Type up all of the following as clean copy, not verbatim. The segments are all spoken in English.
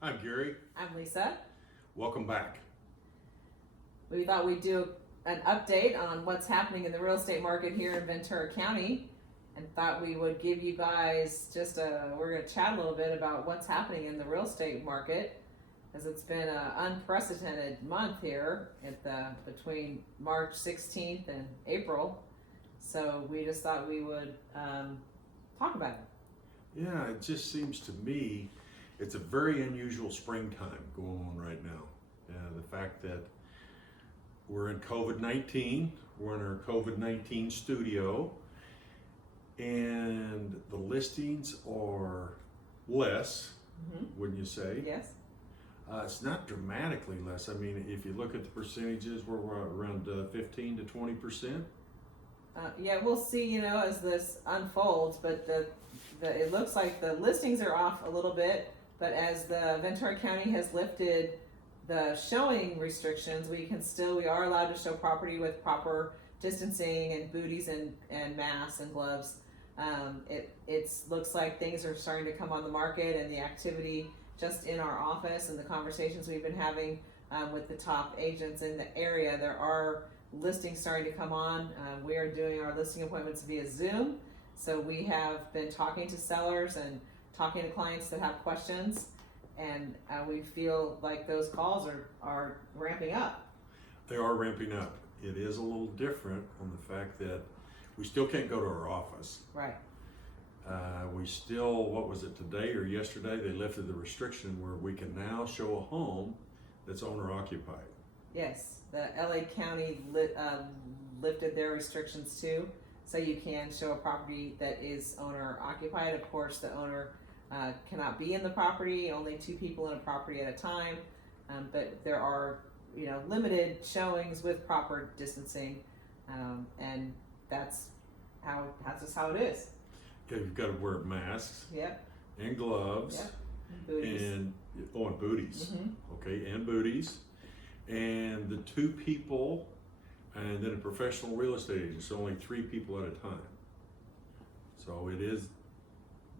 I'm Gary. I'm Lisa. Welcome back. We thought we'd do an update on what's happening in the real estate market here in Ventura County, and thought we would give you guys we're going to chat a little bit about what's happening in the real estate market, as it's been an unprecedented month here between March 16th and April. So we just thought we would talk about it. Yeah, it just seems to me it's a very unusual springtime going on right now. The fact that we're in COVID-19, we're in our COVID-19 studio, and the listings are less, wouldn't you say? Yes. It's not dramatically less. I mean, if you look at the percentages, we're around 15 to 20%. Yeah, we'll see, as this unfolds, but it looks like the listings are off a little bit, but as the Ventura County has lifted the showing restrictions, we are allowed to show property with proper distancing and booties and masks and gloves. It looks like things are starting to come on the market, and the activity just in our office and the conversations we've been having with the top agents in the area, there are listings starting to come on. We are doing our listing appointments via Zoom, so we have been talking to sellers and talking to clients that have questions, and we feel like those calls are ramping up. They are ramping up. It is a little different on the fact that we still can't go to our office. Right. We still, what was it, today or yesterday, they lifted the restriction where we can now show a home that's owner occupied. Yes, the LA County lifted their restrictions too, so you can show a property that is owner occupied. Of course, the owner cannot be in the property, only two people in a property at a time, but there are limited showings with proper distancing, and that's just how it is. Yeah, you've got to wear masks. Yep. And gloves. Yep. Booties. And booties. Okay, and booties. And the two people, and then a professional real estate agent, so only 3 people at a time. So it has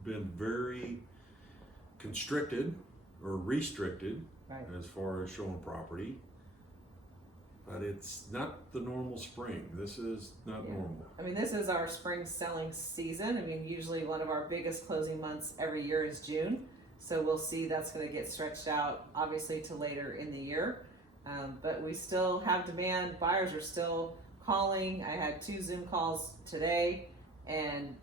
been very constricted or restricted, right, as far as showing property. But it's not the normal spring. This is not normal. I mean, this is our spring selling season. I mean, usually one of our biggest closing months every year is June. So we'll see that's going to get stretched out, obviously, to later in the year. But we still have demand. Buyers are still calling. I had 2 Zoom calls today, and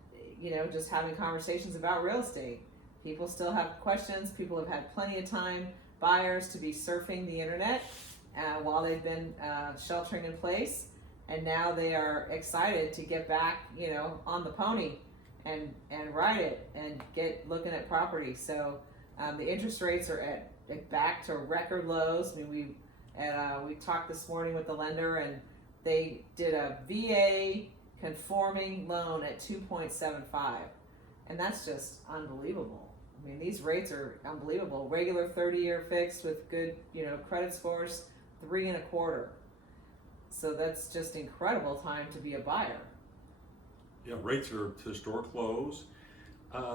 just having conversations about real estate. People still have questions. People have had plenty of time, buyers, to be surfing the internet while they've been sheltering in place, and now they are excited to get back on the pony and ride it and get looking at property. So the interest rates are at back to record lows. I mean, we talked this morning with the lender, and they did a VA conforming loan at 2.75, and that's just unbelievable. I mean, these rates are unbelievable. Regular 30-year fixed with good credit scores, 3.25. So that's just incredible time to be a buyer. Yeah, rates are at historic lows.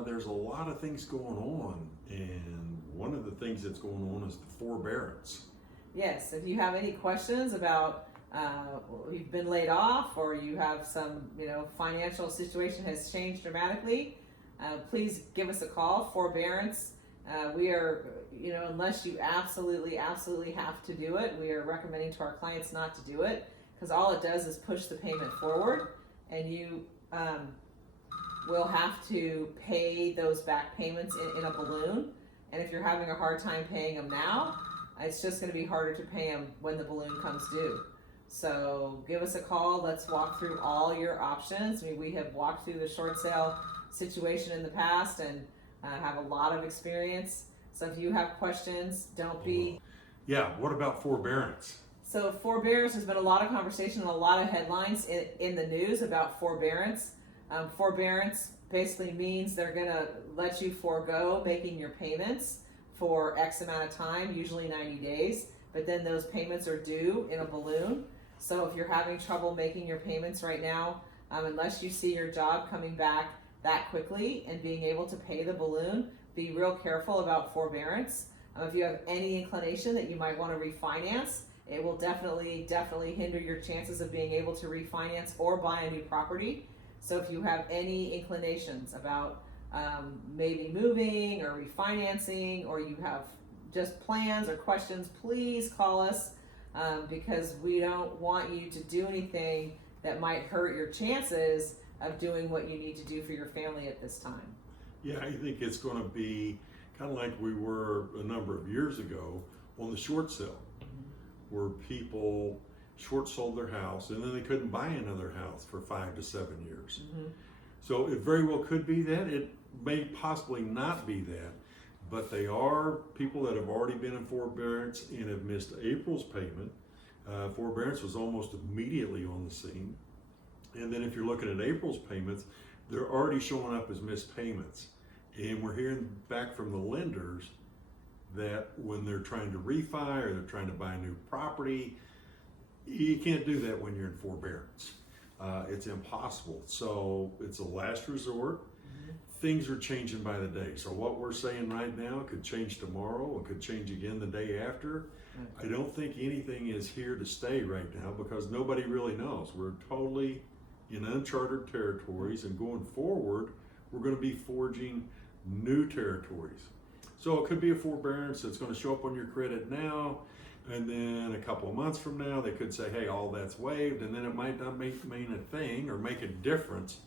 There's a lot of things going on, and one of the things that's going on is the forbearance. Yes, if you have any questions about you've been laid off, or you have some financial situation has changed dramatically, please give us a call. Forbearance, we are unless you absolutely have to do it, we are recommending to our clients not to do it, because all it does is push the payment forward, and you will have to pay those back payments in a balloon. And if you're having a hard time paying them now, it's just going to be harder to pay them when the balloon comes due. So give us a call. Let's walk through all your options. I mean, we have walked through the short sale situation in the past and have a lot of experience. So if you have questions, don't be... Yeah, what about forbearance? So forbearance, there's been a lot of conversation and a lot of headlines in the news about forbearance. Forbearance basically means they're going to let you forego making your payments for X amount of time, usually 90 days, but then those payments are due in a balloon. So if you're having trouble making your payments right now, unless you see your job coming back that quickly and being able to pay the balloon, be real careful about forbearance. If you have any inclination that you might want to refinance, it will definitely hinder your chances of being able to refinance or buy a new property. So if you have any inclinations about maybe moving or refinancing, or you have just plans or questions, please call us, because we don't want you to do anything that might hurt your chances of doing what you need to do for your family at this time. Yeah, I think it's going to be kind of like we were a number of years ago on the short sale, where people short sold their house and then they couldn't buy another house for 5 to 7 years. So it very well could be that. It may possibly not be that, but they are people that have already been in forbearance and have missed April's payment. Forbearance was almost immediately on the scene. And then if you're looking at April's payments, they're already showing up as missed payments. And we're hearing back from the lenders that when they're trying to refi or they're trying to buy a new property, you can't do that when you're in forbearance. It's impossible. So it's a last resort. Things are changing by the day. So what we're saying right now could change tomorrow, it could change again the day after. I don't think anything is here to stay right now because nobody really knows. We're totally in uncharted territories, and going forward, we're going to be forging new territories. So it could be a forbearance that's going to show up on your credit now, and then a couple of months from now, they could say, hey, all that's waived, and then it might not mean a thing or make a difference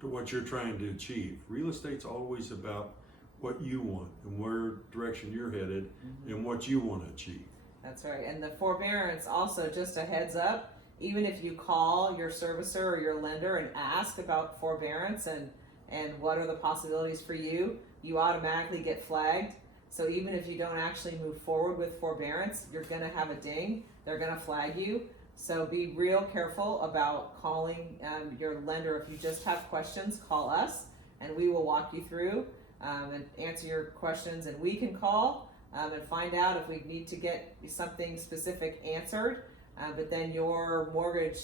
to what you're trying to achieve. Real estate's always about what you want and where direction you're headed and what you want to achieve. That's right. And the forbearance, also, just a heads up, even if you call your servicer or your lender and ask about forbearance and what are the possibilities for you, you automatically get flagged. So even if you don't actually move forward with forbearance, you're going to have a ding. They're going to flag you. So be real careful about calling your lender. If you just have questions, call us and we will walk you through and answer your questions. And we can call and find out if we need to get something specific answered. But then your mortgage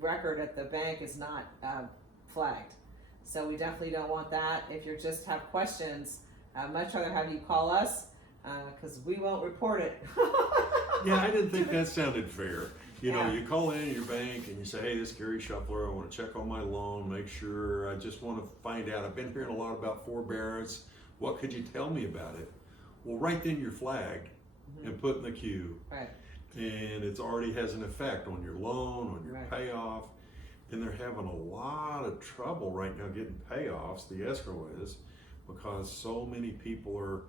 record at the bank is not flagged. So we definitely don't want that. If you just have questions, much rather have you call us because we won't report it. Yeah, I didn't think that sounded fair. You know, you call in your bank and you say, hey, this is Gary Shuffler. I want to check on my loan, make sure. I just want to find out. I've been hearing a lot about forbearance. What could you tell me about it? Well, right then you're flagged and put in the queue. Right. And it already has an effect on your loan, on your payoff. And they're having a lot of trouble right now getting payoffs, the escrow is, because so many people are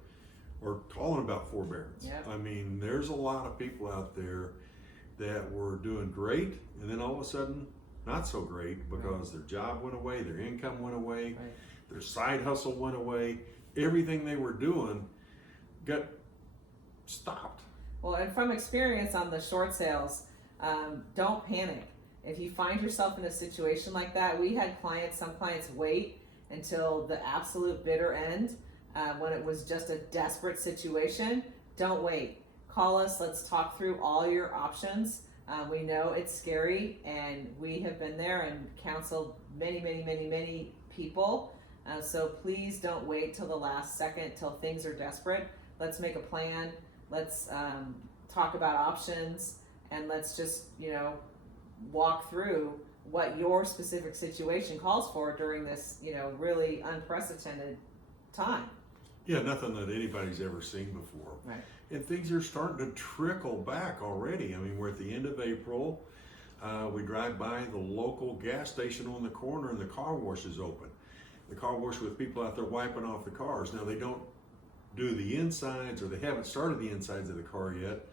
calling about forbearance. Yep. I mean, there's a lot of people out there that were doing great, and then all of a sudden, not so great because their job went away, their income went away, their side hustle went away, everything they were doing got stopped. Well, and from experience on the short sales, don't panic. If you find yourself in a situation like that, we had some clients wait until the absolute bitter end when it was just a desperate situation. Don't wait. Call us. Let's talk through all your options. We know it's scary, and we have been there and counseled many people. So please don't wait till the last second, till things are desperate. Let's make a plan. Let's talk about options, and let's just, walk through what your specific situation calls for during this, really unprecedented time. Yeah, nothing that anybody's ever seen before. Right. And things are starting to trickle back already. I mean, we're at the end of April. We drive by the local gas station on the corner and the car wash is open. The car wash with people out there wiping off the cars. Now, they don't do the insides, or they haven't started the insides of the car yet,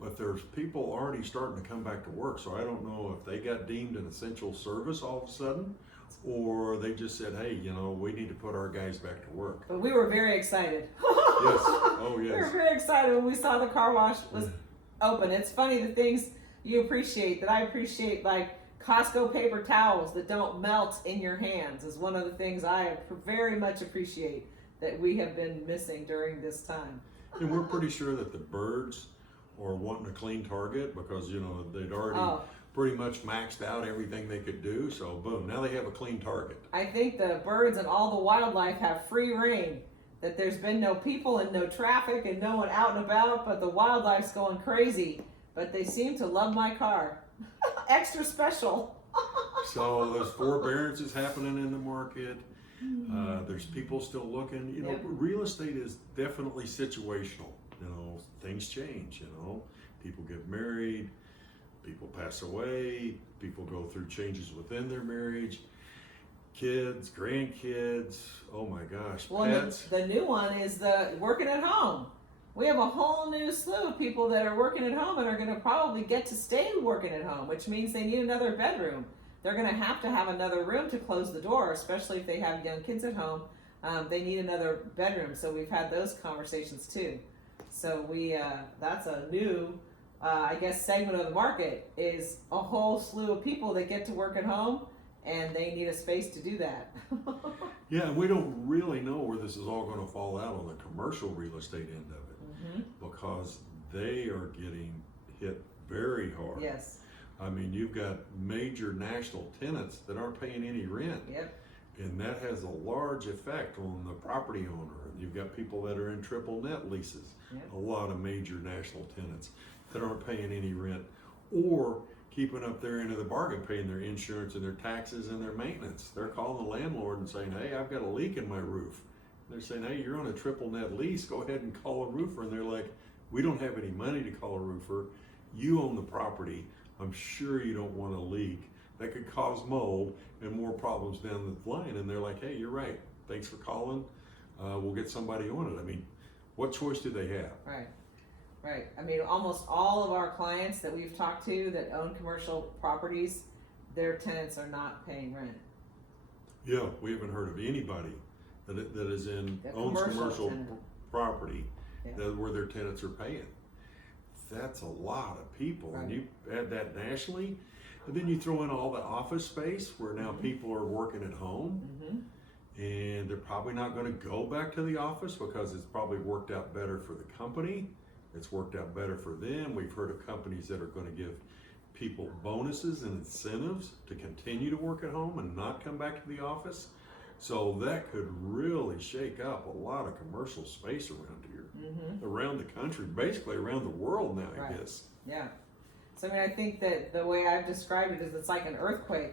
but there's people already starting to come back to work. So I don't know if they got deemed an essential service all of a sudden, or they just said, hey, we need to put our guys back to work. But we were very excited. Yes. Oh, yes. We were very excited when we saw the car wash was open. It's funny the things you appreciate that I appreciate, like Costco paper towels that don't melt in your hands, is one of the things I very much appreciate that we have been missing during this time. And we're pretty sure that the birds are wanting a clean target because, they'd already pretty much maxed out everything they could do. So boom, now they have a clean target. I think the birds and all the wildlife have free reign that there's been no people and no traffic and no one out and about, but the wildlife's going crazy. But they seem to love my car. Extra special. So there's forbearances happening in the market. There's people still looking. You know, Yep. real estate is definitely situational. You know, things change. You know, people get married, people pass away, people go through changes within their marriage. Kids, grandkids. Oh my gosh, Well, pets. the new one is the working at home. We have a whole new slew of people that are working at home and are going to probably get to stay working at home, which means they need another bedroom. They're going to have another room to close the door, especially if they have young kids at home. They need another bedroom. So we've had those conversations too. So that's a new, I guess, segment of the market is a whole slew of people that get to work at home and they need a space to do that. Yeah, and we don't really know where this is all going to fall out on the commercial real estate end of it, because they are getting hit very hard. Yes. I mean, you've got major national tenants that aren't paying any rent. Yep. And that has a large effect on the property owner. You've got people that are in triple net leases, Yep. a lot of major national tenants that aren't paying any rent or keeping up their end of the bargain, paying their insurance and their taxes and their maintenance. They're calling the landlord and saying, hey, I've got a leak in my roof. They're saying, hey, you're on a triple net lease, go ahead and call a roofer. And they're like, we don't have any money to call a roofer. You own the property. I'm sure you don't want a leak that could cause mold and more problems down the line. And they're like, hey, you're right. Thanks for calling. We'll get somebody on it. I mean, what choice do they have? Right. Right. I mean, almost all of our clients that we've talked to that own commercial properties, their tenants are not paying rent. Yeah, we haven't heard of anybody that is in The owns commercial tenant. property Yeah. that where their tenants are paying. That's a lot of people, and Right. you add that nationally, and then you throw in all the office space where now people are working at home, and they're probably not going to go back to the office because it's probably worked out better for the company. It's worked out better for them. We've heard of companies that are going to give people bonuses and incentives to continue to work at home and not come back to the office. So that could really shake up a lot of commercial space around here, around the country, basically around the world now, I Right. guess. Yeah. So I mean, I think that the way I've described it is it's like an earthquake,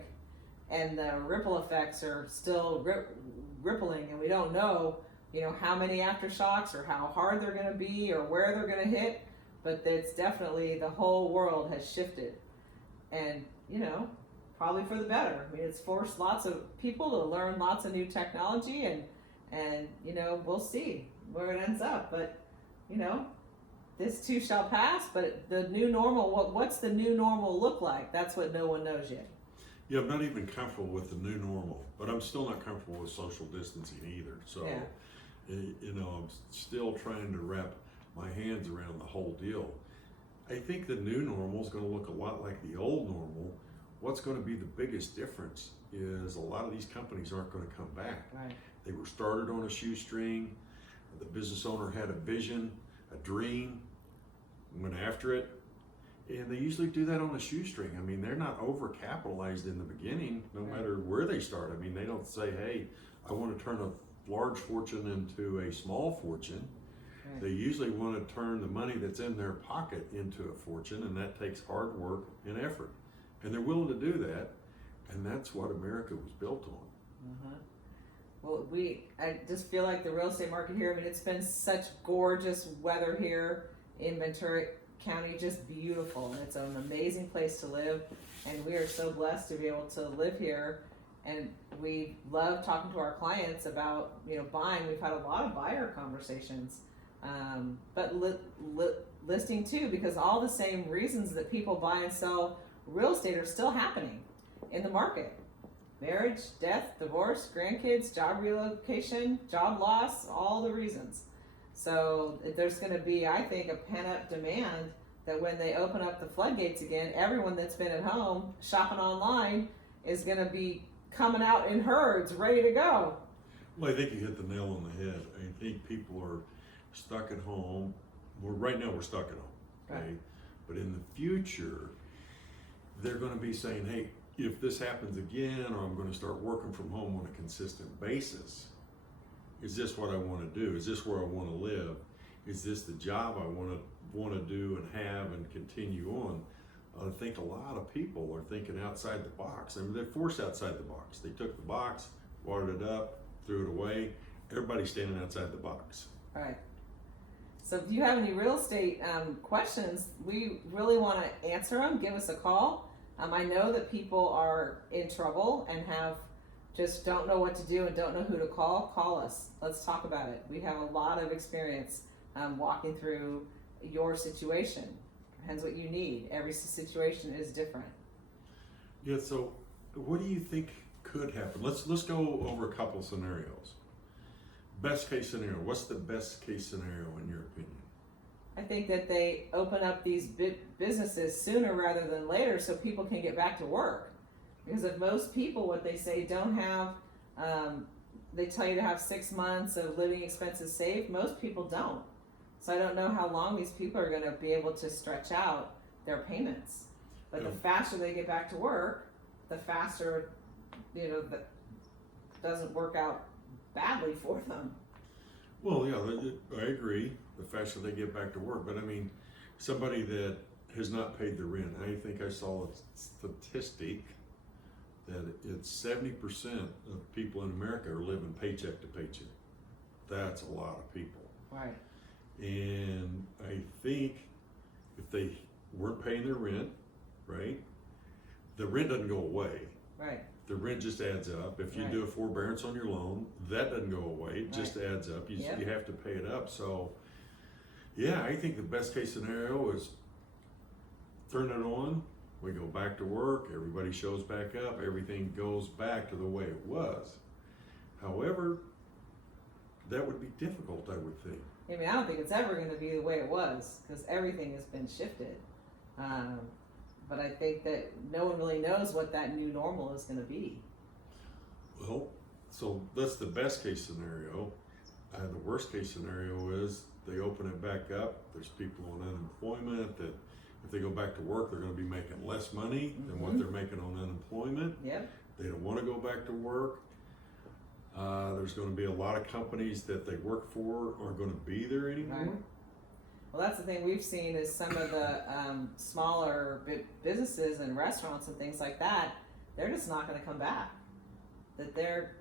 and the ripple effects are still rippling, and we don't know, how many aftershocks or how hard they're going to be or where they're going to hit, but it's definitely the whole world has shifted, and probably for the better. I mean, it's forced lots of people to learn lots of new technology, and we'll see where it ends up, but this too shall pass. But the new normal, what's the new normal look like? That's what no one knows yet. Yeah, I'm not even comfortable with the new normal, but I'm still not comfortable with social distancing either. So, Yeah. I'm still trying to wrap my hands around the whole deal. I think the new normal is going to look a lot like the old normal. What's going to be the biggest difference is a lot of these companies aren't going to come back. Right. They were started on a shoestring. The business owner had a vision, a dream, went after it. And they usually do that on a shoestring. I mean, they're not overcapitalized in the beginning, no Right. matter where they start. I mean, they don't say, hey, I want to turn a large fortune into a small fortune. Right. They usually want to turn the money that's in their pocket into a fortune, and that takes hard work and effort. And they're willing to do that, and that's what America was built on. Well, I just feel like the real estate market here, I mean, it's been such gorgeous weather here in Ventura County, just beautiful, and it's an amazing place to live, and we are so blessed to be able to live here, and we love talking to our clients about, buying. We've had a lot of buyer conversations, but listing too, because all the same reasons that people buy and sell real estate are still happening in the market. Marriage, death, divorce, grandkids, job relocation, job loss, all the reasons. So there's going to be, I think, a pent-up demand that when they open up the floodgates again, everyone that's been at home shopping online is going to be coming out in herds, ready to go. Well, I think you hit the nail on the head. I think people are stuck at home. Right now we're stuck at home, okay? Right. But in the future, they're going to be saying, hey, if this happens again, or I'm going to start working from home on a consistent basis, is this what I want to do? Is this where I want to live? Is this the job I want to do and have and continue on? I think a lot of people are thinking outside the box. I mean, they're forced outside the box. They took the box, watered it up, threw it away. Everybody's standing outside the box. All right. So if you have any real estate questions, we really want to answer them. Give us a call. I know that people are in trouble and just don't know what to do and don't know who to call. Call us. Let's talk about it. We have a lot of experience walking through your situation. Depends what you need. Every situation is different. Yeah. So, what do you think could happen? Let's go over a couple scenarios. Best case scenario. What's the best case scenario in your opinion? I think that they open up these businesses sooner rather than later so people can get back to work. Because if most people, what they say, don't have, they tell you to have 6 months of living expenses saved, most people don't. So I don't know how long these people are going to be able to stretch out their payments. But the faster they get back to work, the faster, that doesn't work out badly for them. Well, yeah, I agree. The faster they get back to work, but I mean, somebody that has not paid the rent. I think I saw a statistic that it's 70% of people in America are living paycheck to paycheck. That's a lot of people. Right. And I think if they weren't paying their rent, right, the rent doesn't go away. Right. The rent just adds up. If you Right. do a forbearance on your loan, that doesn't go away. It just adds up. You have to pay it up. So, yeah, I think the best case scenario is turn it on. We go back to work. Everybody shows back up. Everything goes back to the way it was. However, that would be difficult, I would think. I mean, I don't think it's ever going to be the way it was because everything has been shifted. But I think that no one really knows what that new normal is going to be. Well, so that's the best case scenario. The worst case scenario is they open it back up. There's people on unemployment that if they go back to work, they're going to be making less money than what they're making on unemployment. Yep. They don't want to go back to work. There's going to be a lot of companies that they work for aren't going to be there anymore. Right. Well, that's the thing we've seen is some of the smaller businesses and restaurants and things like that, they're just not going to come back. That they're,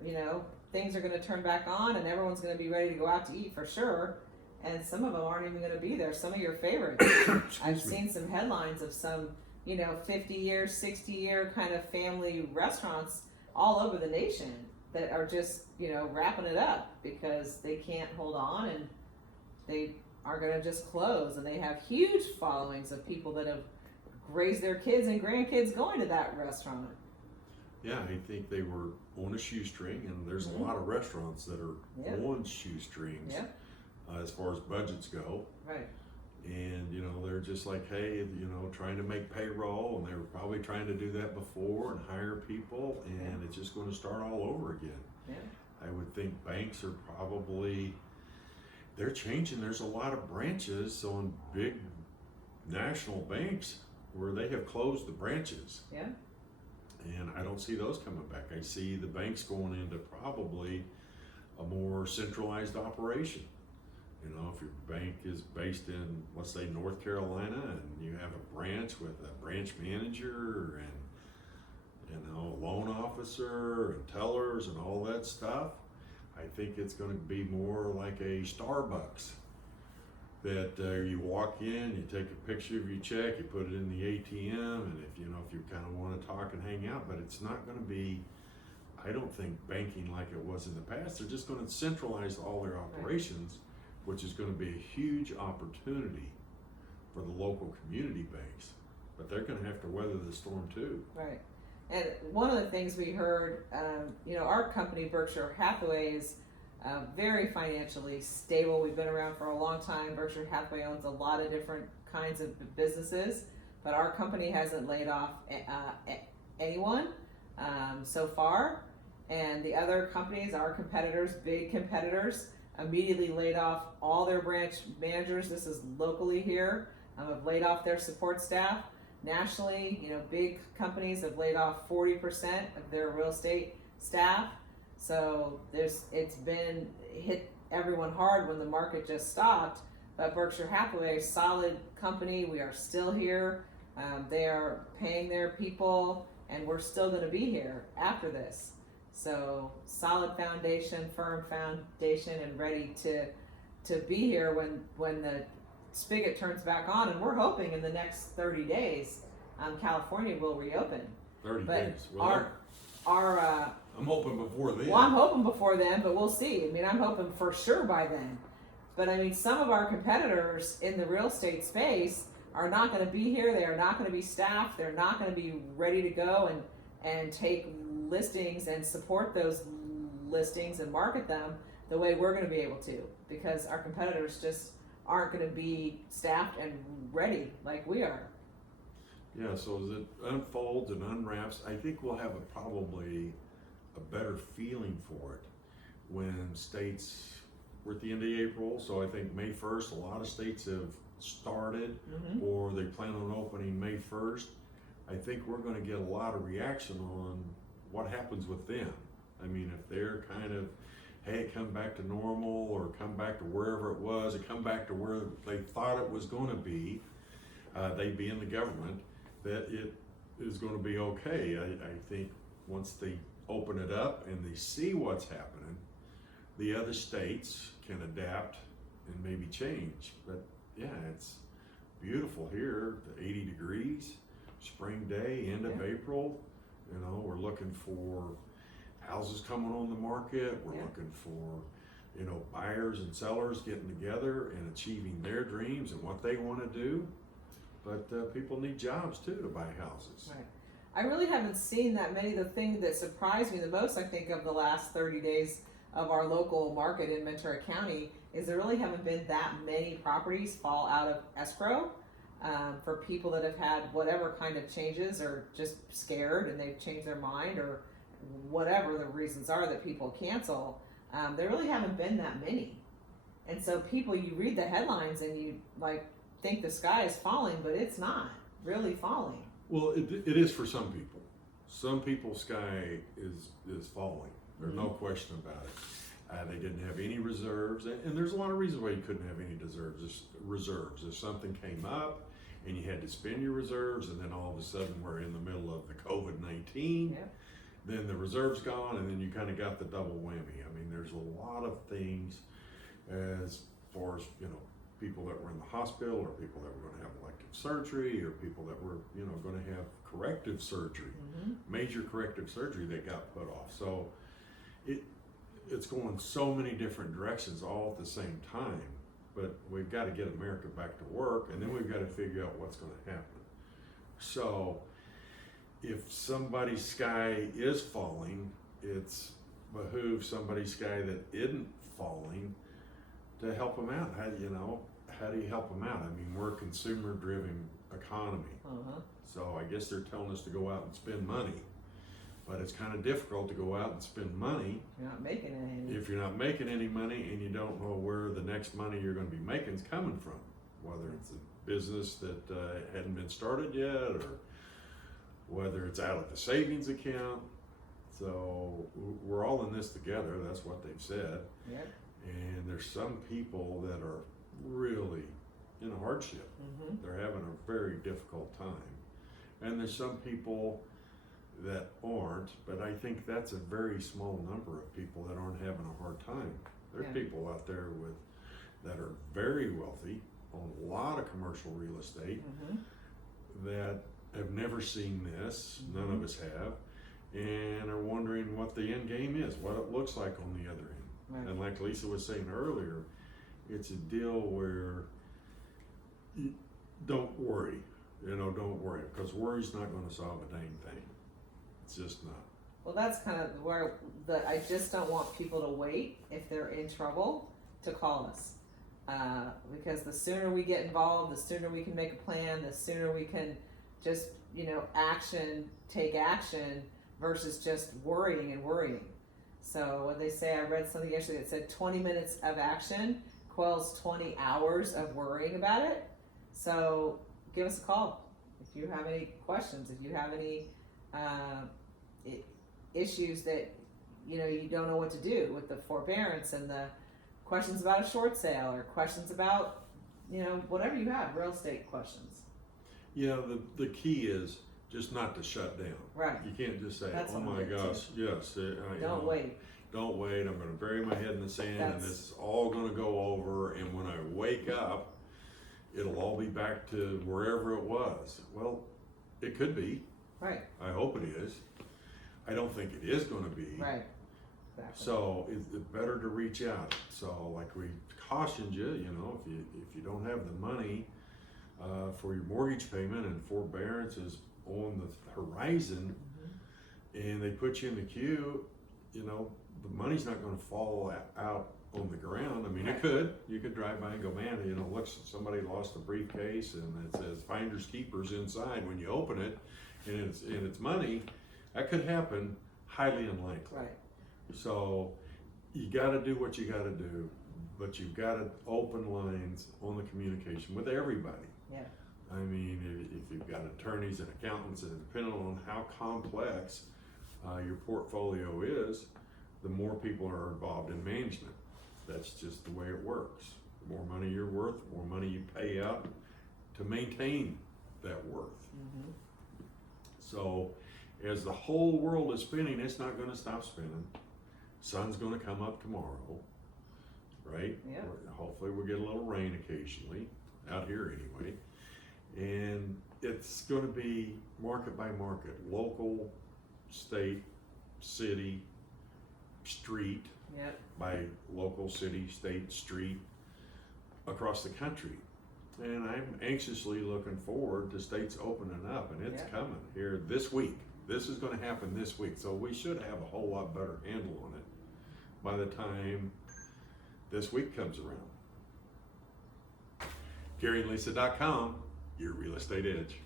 things are going to turn back on and everyone's going to be ready to go out to eat for sure. And some of them aren't even going to be there. Some of your favorites. I've seen some headlines of some, 50-year, 60-year kind of family restaurants all over the nation that are just, wrapping it up because they can't hold on and they are going to just close. And they have huge followings of people that have raised their kids and grandkids going to that restaurant. Yeah, I think they were on a shoestring, and there's a lot of restaurants that are on shoestrings as far as budgets go. Right. And, they're just like, hey, trying to make payroll, and they were probably trying to do that before and hire people, and it's just going to start all over again. Yeah. I would think banks are probably, they're changing. There's a lot of branches on big national banks where they have closed the branches. Yeah. And I don't see those coming back. I see the banks going into probably a more centralized operation. If your bank is based in, let's say, North Carolina, and you have a branch with a branch manager and, a loan officer and tellers and all that stuff, I think it's going to be more like a Starbucks. That you walk in, you take a picture of your check, you put it in the ATM, and if you kind of want to talk and hang out, but it's not going to be, I don't think, banking like it was in the past. They're just going to centralize all their operations, which is going to be a huge opportunity for the local community banks. But they're going to have to weather the storm too. Right. And one of the things we heard, our company, Berkshire Hathaway, is very financially stable. We've been around for a long time. Berkshire Hathaway owns a lot of different kinds of businesses, but our company hasn't laid off anyone so far. And the other companies, our competitors, big competitors, immediately laid off all their branch managers. This is locally here, have laid off their support staff. Nationally, big companies have laid off 40% of their real estate staff. So it's been, hit everyone hard when the market just stopped. But Berkshire Hathaway, solid company. We are still here. They are paying their people, and we're still going to be here after this. So solid foundation, firm foundation, and ready to be here when the spigot turns back on. And we're hoping in the next 30 days, California will reopen. 30 But days. Well, I'm hoping before then. Well, I'm hoping before then, but we'll see. I mean, I'm hoping for sure by then. But I mean, some of our competitors in the real estate space are not going to be here. They are not going to be staffed. They're not going to be ready to go and take listings and support those listings and market them the way we're going to be able to, because our competitors just aren't going to be staffed and ready like we are. Yeah, so as it unfolds and unwraps, I think we'll have probably a better feeling for it when states, we're at the end of April, so I think May 1st, a lot of states have started or they plan on opening May 1st. I think we're going to get a lot of reaction on what happens with them. I mean, if they're kind of, hey, come back to normal, or come back to wherever it was, or come back to where they thought it was going to be, they being the government, that it is going to be okay. I think once they open it up and they see what's happening, the other states can adapt and maybe change. But yeah, it's beautiful here, the 80 degrees, spring day, end of April. You know, we're looking for houses coming on the market. We're looking for, you know, buyers and sellers getting together and achieving their dreams and what they want to do. But people need jobs too to buy houses. Right. I really haven't seen that many. The thing that surprised me the most, I think, of the last 30 days of our local market in Ventura County is there really haven't been that many properties fall out of escrow for people that have had whatever kind of changes, or just scared and they've changed their mind, or whatever the reasons are that people cancel. There really haven't been that many. And so people, you read the headlines and you like think the sky is falling, but it's not really falling. Well, it is for some people. Some people's sky is falling. There's no question about it. They didn't have any reserves, and there's a lot of reasons why you couldn't have any reserves. If something came up and you had to spend your reserves, and then all of a sudden we're in the middle of the COVID-19, then the reserves gone, and then you kind of got the double whammy. I mean, there's a lot of things as far as, you know, people that were in the hospital, or people that were going to have elective surgery, or people that were, you know, going to have corrective surgery, major corrective surgery that got put off. So it's going so many different directions all at the same time. But we've got to get America back to work, and then we've got to figure out what's going to happen. So if somebody's sky is falling, it's behooves somebody's sky that isn't falling to help them out. How do you help them out? I mean, we're a consumer-driven economy. So I guess they're telling us to go out and spend money. But it's kind of difficult to go out and spend money. You're not making any. If you're not making any money and you don't know where the next money you're going to be making is coming from, whether it's a business that hadn't been started yet, or whether it's out of the savings account. So we're all in this together. That's what they've said. And there's some people that are really in a hardship. They're having a very difficult time. And there's some people that aren't, but I think that's a very small number of people that aren't having a hard time. There's people out there that are very wealthy, own a lot of commercial real estate, that have never seen this, none of us have, and are wondering what the end game is, what it looks like on the other end. And like Lisa was saying earlier, it's a deal where don't worry, don't worry, because worry's not going to solve a dang thing. It's just not. Well, that's kind of where I just don't want people to wait if they're in trouble to call us. Because the sooner we get involved, the sooner we can make a plan, the sooner we can just, take action versus just worrying and worrying. So what they say, I read something yesterday that said 20 minutes of action quells 20 hours of worrying about it. So give us a call if you have any questions, if you have any issues that you don't know what to do with the forbearance and the questions about a short sale or questions about, whatever you have, real estate questions. Yeah, the key is just not to shut down. Right. You can't just say, That's oh what my I'm getting gosh, yes. Don't wait. Don't wait, I'm gonna bury my head in the sand and this is all gonna go over, and when I wake up, it'll all be back to wherever it was. Well, it could be. Right. I hope it is. I don't think it is gonna be. Right. Exactly. So it's better to reach out. So like we cautioned you, if you don't have the money for your mortgage payment and forbearance is on the horizon, and they put you in the queue, the money's not going to fall out on the ground. I mean, It could. You could drive by and go, man, look, somebody lost a briefcase and it says finders keepers inside. When you open it and it's money, that could happen. Highly unlikely. Right. So you got to do what you got to do, but you've got to open lines on the communication with everybody. Yeah. I mean, if you've got attorneys and accountants, and depending on how complex your portfolio is, the more people are involved in management. That's just the way it works. The more money you're worth, the more money you pay out to maintain that worth. So as the whole world is spinning, it's not going to stop spinning. Sun's going to come up tomorrow, right? Yeah. Hopefully we'll get a little rain occasionally, out here anyway. And it's going to be market by market, local, state, city, street, Yep. by local, city, state, street, across the country. And I'm anxiously looking forward to states opening up, and it's coming here this week. This is going to happen this week, so we should have a whole lot better handle on it by the time this week comes around. GaryandLisa.com, your real estate edge.